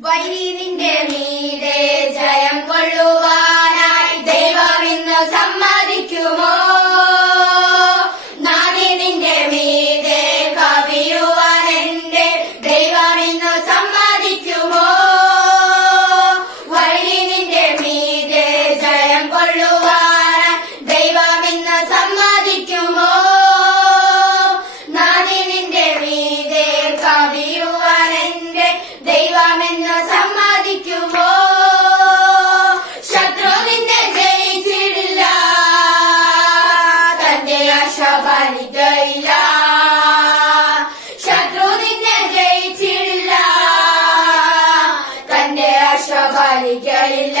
വൈരീതിന്റെ മീതേ സഹിക്കയില്ല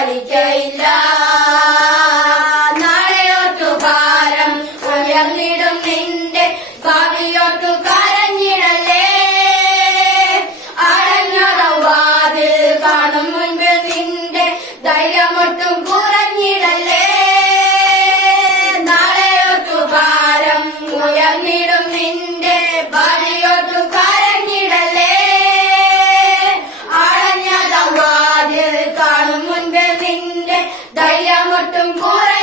പാലിക്കയില്ല നാളെയോർത്തു ഭാരം ഉയർന്നിടും നീ. போற்றும் போரை